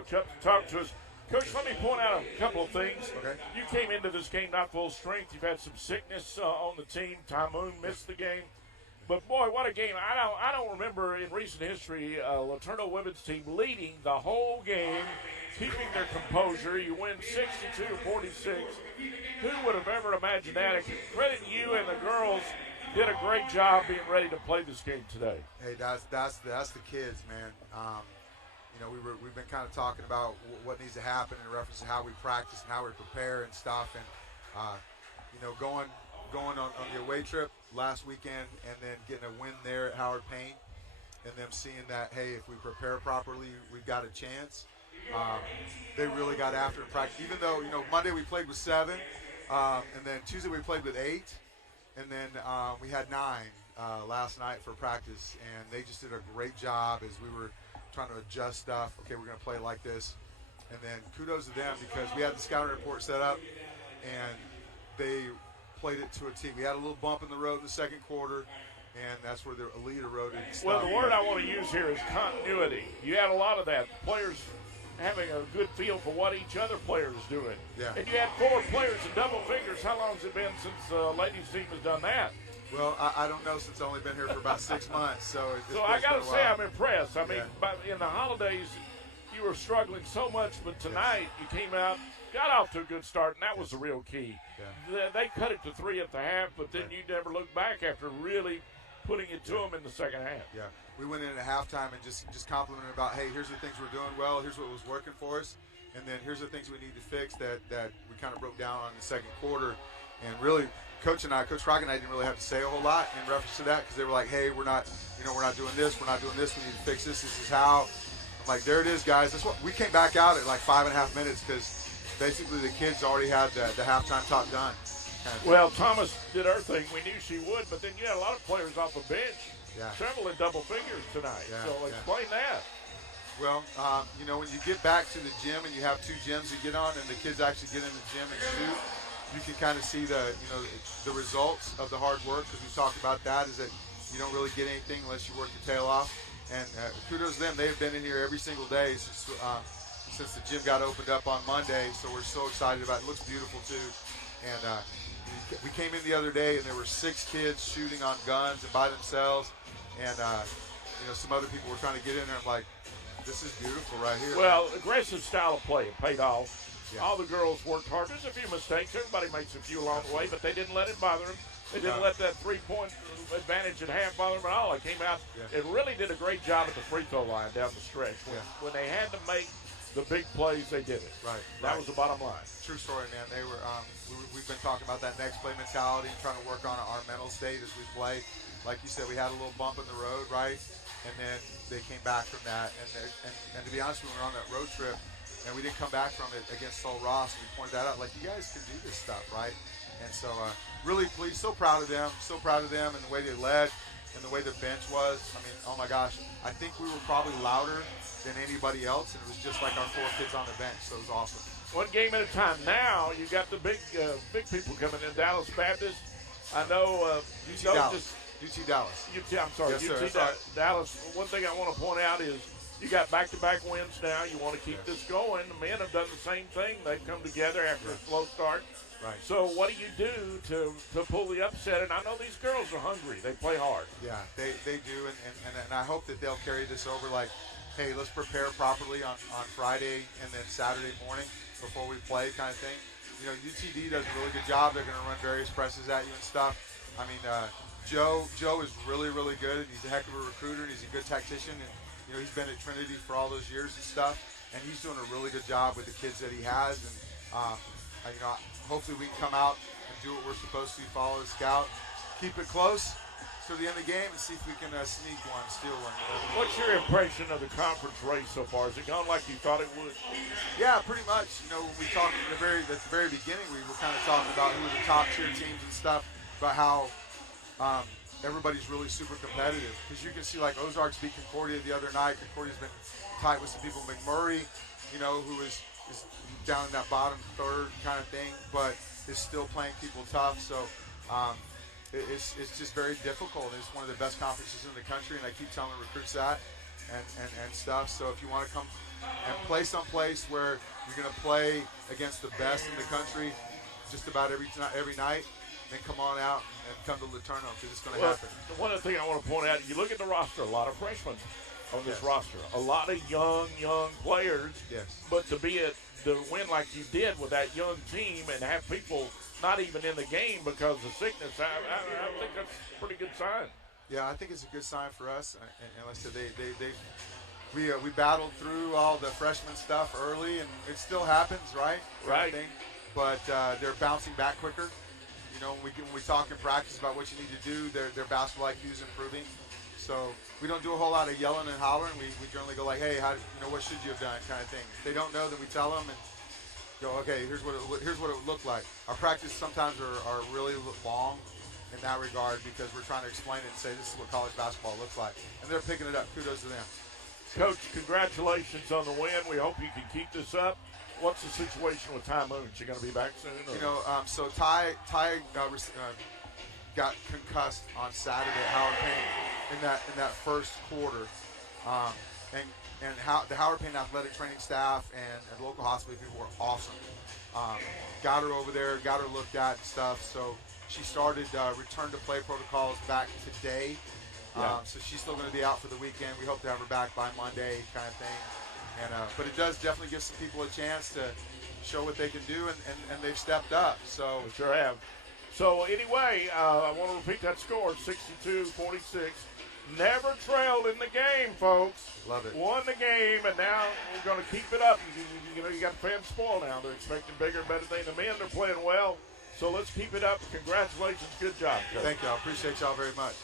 Coach up to talk to us. Coach, let me point out a couple of things. Okay. You came into this game not full strength. You've had some sickness on the team. Tymoon missed the game. But, boy, what a game. I don't remember in recent history LeTourneau women's team leading the whole game, keeping their composure. You win 62-46. Who would have ever imagined that? And credit you and the girls did a great job being ready to play this game today. Hey, that's the kids, man. You know, we've been kind of talking about what needs to happen in reference to how we practice and how we prepare and stuff. And you know, going on the away trip last weekend and then getting a win there at Howard Payne, and them seeing that, hey, if we prepare properly, we've got a chance. They really got after it in practice. Even though, you know, Monday we played with 7, and then Tuesday we played with 8, and then we had 9 last night for practice, and they just did a great job as we were trying to adjust stuff. Okay, we're going to play like this. And then kudos to them because we had the scouting report set up, and they played it to a T. We had a little bump in the road in the second quarter, and that's where the elite eroded. Well, the word I want to use here is continuity. You had a lot of that. Players having a good feel for what each other player is doing. Yeah. And you had 4 players in double figures. How long has it been since the ladies team has done that? Well, I don't know since I've only been here for about 6 months. So I got to say I'm impressed. I mean, Yeah. in the holidays, you were struggling so much, but tonight you came out, got off to a good start, and that was the real key. Yeah. They cut it to 3 at the half, but then you never looked back after really putting it to them in the second half. Yeah, we went in at halftime and just complimented about, hey, here's the things we're doing well, here's what was working for us, and then here's the things we need to fix that we kind of broke down on the second quarter. And really, Coach Rock and I didn't really have to say a whole lot in reference to that because they were like, hey, we're not doing this, we need to fix this, this is how. I'm like, there it is, guys. That's what we came back out at like 5.5 minutes because basically the kids already had the halftime talk done. Well, Thomas did her thing. We knew she would, but then you had a lot of players off the bench. Yeah. Several in double figures tonight. Yeah, So explain that. Well, you know, when you get back to the gym and you have 2 gyms you get on and the kids actually get in the gym and shoot, you can kind of see the results of the hard work because we talked about that is that you don't really get anything unless you work your tail off. And kudos to them. They've been in here every single day since the gym got opened up on Monday. So we're so excited about it. It looks beautiful, too. And we came in the other day, and there were 6 kids shooting on guns and by themselves. And, you know, some other people were trying to get in there. I'm like, this is beautiful right here. Well, aggressive style of play paid off. Yeah. All the girls worked hard. There's a few mistakes. Everybody makes a few along the way, but they didn't let it bother them. They didn't let that 3-point advantage at half bother them at all. They came out and really did a great job at the free throw line down the stretch. When they had to make the big plays, they did it. Right. That was the bottom line. True story, man. They were. We've been talking about that next play mentality and trying to work on our mental state as we play. Like you said, we had a little bump in the road, right? And then they came back from that. And to be honest, when we were on that road trip, and we didn't come back from it against Sol Ross, and we pointed that out. Like, you guys can do this stuff, right? And so, really pleased, so proud of them, and the way they led, and the way the bench was. I mean, oh my gosh, I think we were probably louder than anybody else, and it was just like our 4 kids on the bench. So it was awesome. One game at a time. Now you got the big people coming in. Dallas Baptist. I know. UT Dallas. I'm sorry. Yes, UT Dallas. One thing I want to point out is you got back-to-back wins now. You want to keep this going. The men have done the same thing. They've come together after a slow start. Right. So what do you do to pull the upset? And I know these girls are hungry. They play hard. Yeah, they do. And I hope that they'll carry this over like, hey, let's prepare properly on Friday and then Saturday morning before we play kind of thing. You know, UTD does a really good job. They're going to run various presses at you and stuff. I mean, Joe is really, really good. He's a heck of a recruiter, and he's a good tactician. And, you know, he's been at Trinity for all those years and stuff. And he's doing a really good job with the kids that he has. And, you know, hopefully we can come out and do what we're supposed to, follow the scout, keep it close to the end of the game, and see if we can sneak one, steal one. What's your impression of the conference race so far? Has it gone like you thought it would? Yeah, pretty much. You know, when we talked at the very beginning, we were kind of talking about who were the top tier teams and stuff, about how everybody's really super competitive. Because you can see, like, Ozarks beat Concordia the other night. Concordia's been tight with some people. McMurray, you know, who is down in that bottom third kind of thing, but is still playing people tough. So it's just very difficult. It's one of the best conferences in the country, and I keep telling recruits that and stuff. So if you want to come and play someplace where you're going to play against the best in the country just about every night, then come on out and come to LeTourneau because it's going to happen. One other thing I want to point out, you look at the roster, a lot of freshmen on this roster, a lot of young players. Yes. But to win like you did with that young team and have people not even in the game because of sickness, I think that's a pretty good sign. Yeah, I think it's a good sign for us. And like I said, we battled through all the freshman stuff early, and it still happens, right? Right. But they're bouncing back quicker. You know, when we talk in practice about what you need to do, their basketball IQ is improving. So we don't do a whole lot of yelling and hollering. We generally go like, hey, what should you have done, kind of thing. If they don't know, then we tell them and go, okay, here's what it would look like. Our practice sometimes are really long in that regard because we're trying to explain it and say this is what college basketball looks like, and they're picking it up. Kudos to them. Coach, congratulations on the win. We hope you can keep this up. What's the situation with Ty Moon? Is she going to be back soon? Or? You know, so Ty got concussed on Saturday at Howard Payne in that first quarter, and the Howard Payne athletic training staff and the local hospital people were awesome. Got her over there, got her looked at and stuff. So she started return to play protocols back today. So she's still going to be out for the weekend. We hope to have her back by Monday, kind of thing. But it does definitely give some people a chance to show what they can do, and they've stepped up. So we sure have. So anyway, I want to repeat that score: 62-46. Never trailed in the game, folks. Love it. Won the game, and now we're going to keep it up. You got the fans spoiled now. They're expecting bigger and better things. The men are playing well, so let's keep it up. Congratulations. Good job, Coach. Thank you. I appreciate y'all very much.